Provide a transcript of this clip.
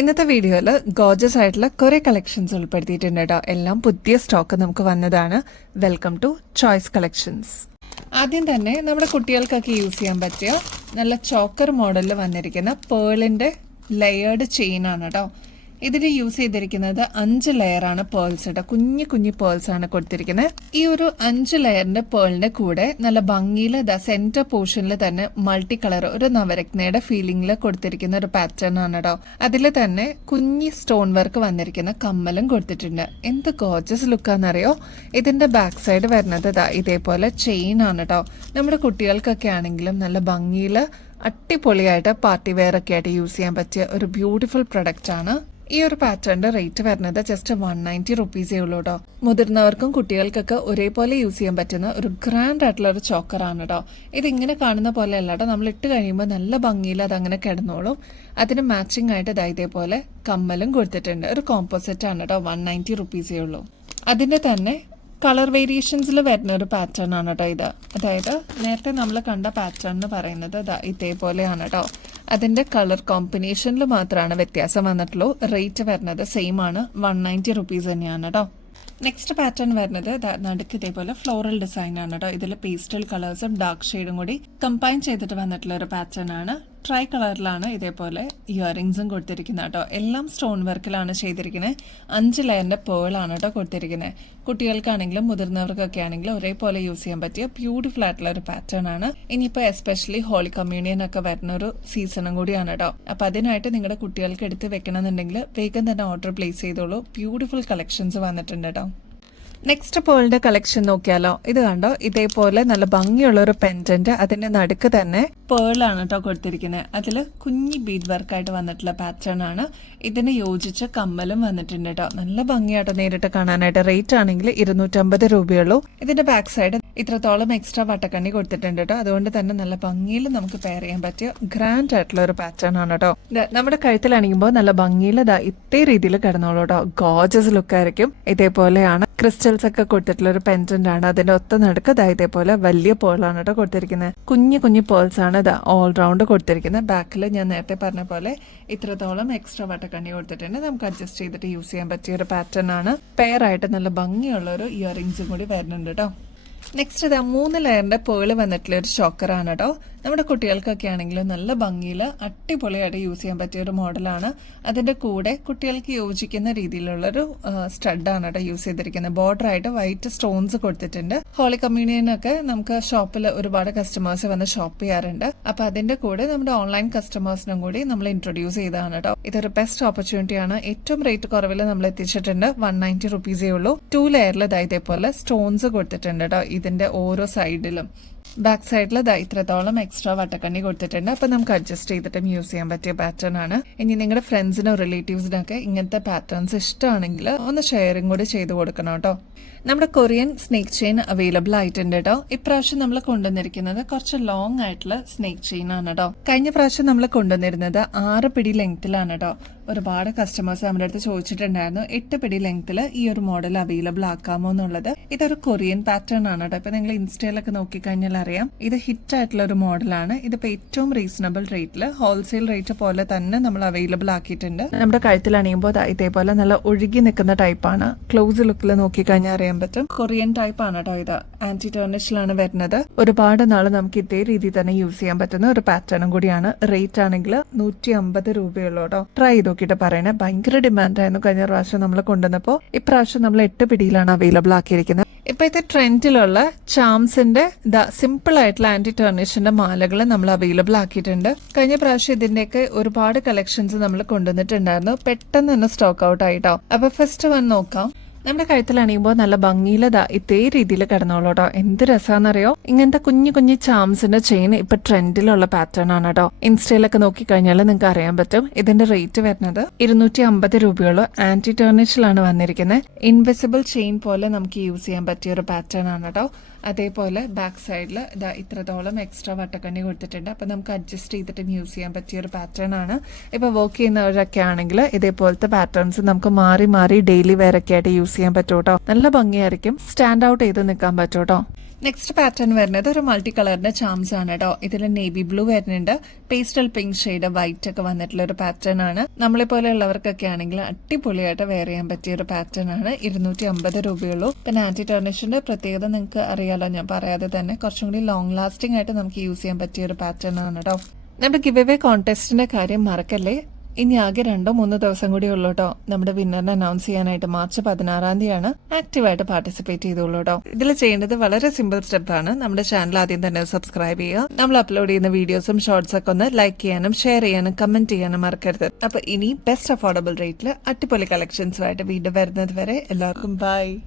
ഇന്നത്തെ വീഡിയോയിൽ ഗോർജസ് ആയിട്ടുള്ള കുറേ കളക്ഷൻസ് ഉൾപ്പെടുത്തിയിട്ടുണ്ട് കേട്ടോ. എല്ലാം പുതിയ സ്റ്റോക്ക് നമുക്ക് വന്നതാണ്. Welcome to Choice Collections. ആദ്യം തന്നെ നമ്മുടെ കുട്ടികൾക്കൊക്കെ യൂസ് ചെയ്യാൻ പറ്റിയ നല്ല ചോക്കർ മോഡലിൽ വന്നിരിക്കുന്ന പേളിൻ്റെ ലെയേർഡ് ചെയിൻ ആണ് കേട്ടോ. ഇതിൽ യൂസ് ചെയ്തിരിക്കുന്നത് 5 ലെയറാണ് പേൾസ് കേട്ടോ. കുഞ്ഞു കുഞ്ഞു പേൾസ് ആണ് കൊടുത്തിരിക്കുന്നത്. ഈ ഒരു 5 ലെയറിന്റെ പേളിന്റെ കൂടെ നല്ല ഭംഗിയിൽ സെന്റർ പോർഷനിൽ തന്നെ മൾട്ടി കളർ ഒരു നവരത്നയുടെ ഫീലിംഗിൽ കൊടുത്തിരിക്കുന്ന ഒരു പാറ്റേൺ ആണ് കേട്ടോ. അതിൽ തന്നെ കുഞ്ഞി സ്റ്റോൺ വർക്ക് വന്നിരിക്കുന്ന കമ്മലും കൊടുത്തിട്ടുണ്ട്. എന്ത് ഗോർജസ് ലുക്കാന്നറിയോ. ഇതിന്റെ ബാക്ക് സൈഡ് വരുന്നത് ഇതേപോലെ ചെയിൻ ആണ് കേട്ടോ. നമ്മുടെ കുട്ടികൾക്കൊക്കെ ആണെങ്കിലും നല്ല ഭംഗിയിൽ അടിപൊളിയായിട്ട് പാർട്ടി വെയർ ഒക്കെ ആയിട്ട് യൂസ് ചെയ്യാൻ പറ്റിയ ഒരു ബ്യൂട്ടിഫുൾ പ്രൊഡക്റ്റ് ആണ്. ഈ ഒരു പാറ്റേണിന്റെ റേറ്റ് വരുന്നത് ജസ്റ്റ് 190 റുപ്പീസേ ഉള്ളൂ കേട്ടോ. മുതിർന്നവർക്കും കുട്ടികൾക്കൊക്കെ ഒരേപോലെ യൂസ് ചെയ്യാൻ പറ്റുന്ന ഒരു ഗ്രാൻഡ് ആയിട്ടുള്ള ഒരു ചോക്കറാണ് കേട്ടോ. ഇതിങ്ങനെ കാണുന്ന പോലെ അല്ല കേട്ടോ. നമ്മൾ ഇട്ട് കഴിയുമ്പോൾ നല്ല ഭംഗിയിൽ അതങ്ങനെ കിടന്നോളും. അതിന് മാച്ചിങ് ആയിട്ട് ഇതേപോലെ കമ്മലും കൊടുത്തിട്ടുണ്ട്. ഒരു കോമ്പോസിറ്റ് ആണ് കേട്ടോ. 190 റുപ്പീസേ ഉള്ളൂ. അതിന്റെ തന്നെ കളർ വേരിയേഷൻസിൽ വരുന്ന ഒരു പാറ്റേൺ ആണ് കേട്ടോ ഇത്. അതായത് നേരത്തെ നമ്മൾ കണ്ട പാറ്റേൺ എന്ന് പറയുന്നത് ഇതേപോലെയാണ് കേട്ടോ. അതിന്റെ കളർ കോമ്പിനേഷനിൽ മാത്രമാണ് വ്യത്യാസം വന്നിട്ടുള്ളൂ. റേറ്റ് വരുന്നത് സെയിം ആണ്, 190 റുപ്പീസ് തന്നെയാണ് കേട്ടോ. നെക്സ്റ്റ് പാറ്റേൺ വരുന്നത് നടുക്ക് ഇതേപോലെ ഫ്ലോറൽ ഡിസൈൻ ആണ് കേട്ടോ. ഇതിൽ പേസ്റ്റൽ കളേഴ്സും ഡാർക്ക് ഷെയ്ഡും കൂടി കമ്പൈൻ ചെയ്തിട്ട് വന്നിട്ടുള്ള ഒരു പാറ്റേൺ ആണ്. ട്രൈ കളറിലാണ് ഇതേപോലെ ഇയറിംഗ്സും കൊടുത്തിരിക്കുന്നത് കേട്ടോ. എല്ലാം സ്റ്റോൺ വർക്കിലാണ് ചെയ്തിരിക്കുന്നത്. 5 ലെയറിന്റെ പേളാണ് കേട്ടോ കൊടുത്തിരിക്കുന്നത്. കുട്ടികൾക്കാണെങ്കിലും മുതിർന്നവർക്കൊക്കെ ആണെങ്കിലും ഒരേപോലെ യൂസ് ചെയ്യാൻ പറ്റിയ ബ്യൂട്ടിഫുൾ ആയിട്ടുള്ള ഒരു പാറ്റേൺ ആണ്. ഇനിയിപ്പോൾ എസ്പെഷ്യലി ഹോളി കമ്മ്യൂണിയൻ ഒക്കെ വരുന്ന ഒരു സീസണും കൂടിയാണ് കേട്ടോ. അപ്പൊ അതിനായിട്ട് നിങ്ങളുടെ കുട്ടികൾക്ക് എടുത്ത് വെക്കണമെന്നുണ്ടെങ്കിൽ വേഗം തന്നെ ഓർഡർ പ്ലേസ് ചെയ്തോളൂ. ബ്യൂട്ടിഫുൾ കളക്ഷൻസ് വന്നിട്ടുണ്ട് കേട്ടോ. നെക്സ്റ്റ് പേളിന്റെ കളക്ഷൻ നോക്കിയാലോ. ഇത് കണ്ടോ, ഇതേപോലെ നല്ല ഭംഗിയുള്ള ഒരു പെൻഡന്റ്. അതിന്റെ നടുക്ക് തന്നെ പേളാണ് കേട്ടോ കൊടുത്തിരിക്കുന്നത്. അതിൽ കുഞ്ഞി ബീഡ് വർക്കായിട്ട് വന്നിട്ടുള്ള പാറ്റേൺ ആണ്. ഇതിന് യോജിച്ച കമ്മലും വന്നിട്ടുണ്ട് കേട്ടോ. നല്ല ഭംഗിയായിട്ട് നേരിട്ട് കാണാനായിട്ട്. റേറ്റ് ആണെങ്കിൽ 250 രൂപയുള്ളൂ. ഇതിന്റെ ബാക്ക് സൈഡ് ഇത്രത്തോളം എക്സ്ട്രാ വട്ടക്കണ്ണി കൊടുത്തിട്ടുണ്ട് കേട്ടോ. അതുകൊണ്ട് തന്നെ നല്ല ഭംഗിയിൽ നമുക്ക് പെയർ ചെയ്യാൻ പറ്റിയ ഗ്രാൻഡ് ആയിട്ടുള്ള ഒരു പാറ്റേൺ ആണ് കേട്ടോ. നമ്മുടെ കഴുത്തിൽ അണിയുമ്പോൾ നല്ല ഭംഗിയിൽ ഇതേ രീതിയിൽ കിടന്നോളൂ കേട്ടോ. ഗോർജസ് ലുക്കായിരിക്കും. ഇതേപോലെയാണ് ക്രിസ്റ്റൽസ് ഒക്കെ കൊടുത്തിട്ടുള്ള ഒരു പെൻഡന്റ് ആണ്. അതിന്റെ ഒത്ത നടുക്ക് ഇതേപോലെ വലിയ പേളാണ് കേട്ടോ കൊടുത്തിരിക്കുന്നത്. കുഞ്ഞു കുഞ്ഞു പേൾസ് ആണ് ഓൾ റൗണ്ട് കൊടുത്തിരിക്കുന്നത്. ബാക്കിൽ ഞാൻ നേരത്തെ പറഞ്ഞ പോലെ ഇത്രത്തോളം എക്സ്ട്രാ വട്ടക്കണ്ണി കൊടുത്തിട്ടുണ്ട്. നമുക്ക് അഡ്ജസ്റ്റ് ചെയ്തിട്ട് യൂസ് ചെയ്യാൻ പറ്റിയ ഒരു പാറ്റേൺ ആണ്. പെയർ ആയിട്ട് നല്ല ഭംഗിയുള്ള ഒരു ഇയറിംഗ്സും കൂടി വരുന്നുണ്ട് കേട്ടോ. നെക്സ്റ്റ് 3 ലെയറിന്റെ പേള് വന്നിട്ടുള്ള ഒരു ചോക്കറാണ് കേട്ടോ. നമ്മുടെ കുട്ടികൾക്കൊക്കെ ആണെങ്കിലും നല്ല ഭംഗിയിൽ അടിപൊളിയായിട്ട് യൂസ് ചെയ്യാൻ പറ്റിയ ഒരു മോഡലാണ്. അതിന്റെ കൂടെ കുട്ടികൾക്ക് യോജിക്കുന്ന രീതിയിലുള്ളൊരു സ്റ്റഡാണ് കേട്ടോ യൂസ് ചെയ്തിരിക്കുന്നത്. ബോർഡർ ആയിട്ട് വൈറ്റ് സ്റ്റോൺസ് കൊടുത്തിട്ടുണ്ട്. ഹോളി കമ്മ്യൂണിയനൊക്കെ നമുക്ക് ഷോപ്പിൽ ഒരുപാട് കസ്റ്റമേഴ്സ് വന്ന് ഷോപ്പ് ചെയ്യാറുണ്ട്. അപ്പൊ അതിന്റെ കൂടെ നമ്മുടെ ഓൺലൈൻ കസ്റ്റമേഴ്സിനും കൂടി നമ്മൾ ഇൻട്രൊഡ്യൂസ് ചെയ്തതാണ് കേട്ടോ. ഇതൊരു ബെസ്റ്റ് ഓപ്പർച്യൂണിറ്റി ആണ്. ഏറ്റവും റേറ്റ് കുറവിൽ നമ്മൾ എത്തിച്ചിട്ടുണ്ട്. 190 റുപ്പീസേ ഉള്ളൂ. 2 ലെയറിൽ ഇതേപോലെ സ്റ്റോൺസ് കൊടുത്തിട്ടുണ്ട് കേട്ടോ. ഇതിന്റെ ഓരോ സൈഡിലും ബാക്ക് സൈഡിൽ ഇത്രത്തോളം എക്സ്ട്രാ വട്ടക്കണ്ണി കൊടുത്തിട്ടുണ്ട്. അപ്പൊ നമുക്ക് അഡ്ജസ്റ്റ് ചെയ്തിട്ടും യൂസ് ചെയ്യാൻ പറ്റിയ പാറ്റേൺ ആണ്. ഇനി നിങ്ങളുടെ ഫ്രണ്ട്സിനോ റിലേറ്റീവ്സിനൊക്കെ ഇങ്ങനത്തെ പാറ്റേൺസ് ഇഷ്ടമാണെങ്കിൽ ഒന്ന് ഷെയറിങ് കൂടി ചെയ്ത് കൊടുക്കണം കേട്ടോ. നമ്മുടെ കൊറിയൻ സ്നേക്ക് ചെയിൻ അവൈലബിൾ ആയിട്ടുണ്ട് കേട്ടോ. ഇപ്രാവശ്യം നമ്മൾ കൊണ്ടുവന്നിരിക്കുന്നത് കുറച്ച് ലോങ് ആയിട്ടുള്ള സ്നേക്ക് ചെയിൻ ആണ് കേട്ടോ. കഴിഞ്ഞ പ്രാവശ്യം നമ്മൾ കൊണ്ടുവന്നിരുന്നത് 6 പിടി ലെങ്ത്തിലാണ് കേട്ടോ. ഒരുപാട് കസ്റ്റമേഴ്സ് നമ്മുടെ അടുത്ത് ചോദിച്ചിട്ടുണ്ടായിരുന്നു 8 പിടി ലെങ്ത്തിൽ ഈ ഒരു മോഡൽ അവൈലബിൾ ആക്കാമോ എന്നുള്ളത്. ഇതൊരു കൊറിയൻ പാറ്റേൺ ആണ് കേട്ടോ. ഇപ്പൊ നിങ്ങൾ ഇൻസ്റ്റയിലൊക്കെ നോക്കിക്കഴിഞ്ഞാൽ അറിയാം. ഇത് ഹിറ്റ് ആയിട്ടുള്ള ഒരു മോഡലാണ്. ഇതിപ്പോ ഏറ്റവും റീസണബിൾ റേറ്റിൽ ഹോൾസെയിൽ റേറ്റ് പോലെ തന്നെ നമ്മൾ അവൈലബിൾ ആക്കിയിട്ടുണ്ട്. നമ്മുടെ കഴുത്തിൽ അണിയുമ്പോൾ ഇതേപോലെ നല്ല ഒഴുകി നിൽക്കുന്ന ടൈപ്പാണ്. ക്ലോസ് ലുക്കിൽ നോക്കിക്കഴിഞ്ഞാൽ അറിയാൻ പറ്റും. കൊറിയൻ ടൈപ്പ് ആണ് കേട്ടോ. ഇത് ആന്റി ടേർണിഷിലാണ് വരുന്നത്. ഒരുപാട് നാള് നമുക്ക് ഇതേ രീതിയിൽ തന്നെ യൂസ് ചെയ്യാൻ പറ്റുന്ന ഒരു പാറ്റേണും കൂടിയാണ്. റേറ്റ് ആണെങ്കിൽ 150 രൂപയുള്ളൂ കേട്ടോ. ട്രൈ ചെയ്ത് നോക്കിയിട്ട് പറയണേ. ഭയങ്കര ഡിമാൻഡായിരുന്നു കഴിഞ്ഞ പ്രാവശ്യം നമ്മൾ കൊണ്ടുവന്നപ്പോൾ. ഇപ്രാവശ്യം നമ്മൾ 8 പിടിയിലാണ് അവൈലബിൾ ആക്കിയിരിക്കുന്നത്. ഇപ്പോഴത്തെ ട്രെൻഡിലുള്ള ചാംസിന്റെ സിമ്പിൾ ആയിട്ടുള്ള ആന്റി ടേർണിഷിന്റെ മാലകൾ നമ്മൾ അവൈലബിൾ ആക്കിയിട്ടുണ്ട്. കഴിഞ്ഞ പ്രാവശ്യം ഇതിന്റെയൊക്കെ ഒരുപാട് കളക്ഷൻസ് നമ്മൾ കൊണ്ടുവന്നിട്ടുണ്ടായിരുന്നു. പെട്ടെന്ന് തന്നെ സ്റ്റോക്ക് ഔട്ട് ആയിട്ടോ. അപ്പൊ ഫസ്റ്റ് വന്ന് നോക്കാം. നമ്മുടെ കഴുത്തിൽ അണിയുമ്പോൾ നല്ല ഭംഗിയിൽ ഇതേ രീതിയിൽ കിടന്നോളൂ കേട്ടോ. എന്ത് രസാന്നറിയോ. ഇങ്ങനത്തെ കുഞ്ഞു കുഞ്ഞു ചാംസിന്റെ ചെയിൻ ഇപ്പൊ ട്രെൻഡിലുള്ള പാറ്റേൺ ആണ് കേട്ടോ. ഇൻസ്റ്റയിലൊക്കെ നോക്കിക്കഴിഞ്ഞാൽ നിങ്ങൾക്ക് അറിയാൻ പറ്റും. ഇതിന്റെ റേറ്റ് വരുന്നത് 250 രൂപയുള്ളൂ. ആന്റി ടേർണിഷിലാണ് വന്നിരിക്കുന്നത്. ഇൻവിസിബിൾ ചെയിൻ പോലെ നമുക്ക് യൂസ് ചെയ്യാൻ പറ്റിയ ഒരു പാറ്റേൺ ആണ് കേട്ടോ. അതേപോലെ ബാക്ക് സൈഡിൽ ഇത്രത്തോളം എക്സ്ട്രാ വട്ടക്കണ്ണി കൊടുത്തിട്ടുണ്ട്. അപ്പൊ നമുക്ക് അഡ്ജസ്റ്റ് ചെയ്തിട്ട് യൂസ് ചെയ്യാൻ പറ്റിയ ഒരു പാറ്റേൺ ആണ്. ഇപ്പൊ വർക്ക് ചെയ്യുന്നവരൊക്കെ ആണെങ്കിൽ ഇതേപോലത്തെ പാറ്റേൺസ് നമുക്ക് മാറി മാറി ഡെയിലി വെയർ ഒക്കെ ആയിട്ട് യൂസ് ചെയ്യാൻ പറ്റും കേട്ടോ. നല്ല ഭംഗിയായിരിക്കും. സ്റ്റാൻഡ് ഔട്ട് ചെയ്ത് നിൽക്കാൻ പറ്റും കേട്ടോ. നെക്സ്റ്റ് പാറ്റേൺ വരുന്നത് ഒരു മൾട്ടി കളറിന്റെ ചാംസ് ആണ് കേട്ടോ. ഇതിൽ നേവി ബ്ലൂ വരുന്നുണ്ട്, പേസ്റ്റൽ പിങ്ക് ഷെയ്ഡ് വൈറ്റ് ഒക്കെ വന്നിട്ടുള്ള ഒരു പാറ്റേൺ ആണ്. നമ്മളെ പോലെ ഉള്ളവർക്കൊക്കെ ആണെങ്കിൽ അടിപൊളിയായിട്ട് വെയർ ചെയ്യാൻ പറ്റിയ ഒരു പാറ്റേൺ ആണ്. 250 രൂപയുള്ളൂ. പിന്നെ ആന്റി ടർണിഷിന്റെ പ്രത്യേകത നിങ്ങൾക്ക് അറിയാലോ, ഞാൻ പറയാതെ തന്നെ കുറച്ചും കൂടി ലോങ് ലാസ്റ്റിംഗ് ആയിട്ട് നമുക്ക് യൂസ് ചെയ്യാൻ പറ്റിയ ഒരു പാറ്റേൺ ആണ് കേട്ടോ. നമ്മുടെ ഗിവ് അവേ കോൺടെസ്റ്റിന്റെ കാര്യം മറക്കല്ലേ. ഇനി ആകെ 2-3 ദിവസം കൂടി ഉള്ളൂ കേട്ടോ. നമ്മുടെ വിന്നറിനെ അനൗൺസ് ചെയ്യാനായിട്ട് മാർച്ച് 16 തീയതിയാണ്. ആക്റ്റീവായിട്ട് പാർട്ടിസിപ്പേറ്റ് ചെയ്തോളൂ കേട്ടോ. ഇതിൽ ചെയ്യേണ്ടത് വളരെ സിമ്പിൾ സ്റ്റെപ്പ് ആണ്. നമ്മുടെ ചാനൽ ആദ്യം തന്നെ സബ്സ്ക്രൈബ് ചെയ്യുക. നമ്മൾ അപ്ലോഡ് ചെയ്യുന്ന വീഡിയോസും ഷോർട്സ് ഒക്കെ ഒന്ന് ലൈക്ക് ചെയ്യാനും ഷെയർ ചെയ്യാനും കമന്റ് ചെയ്യാനും മറക്കരുത്. അപ്പൊ ഇനി ബെസ്റ്റ് അഫോർഡബിൾ റേറ്റിൽ അടിപൊളി കളക്ഷൻസുമായിട്ട് വീണ്ടും വരുന്നത് വരെ എല്ലാവർക്കും ബൈ.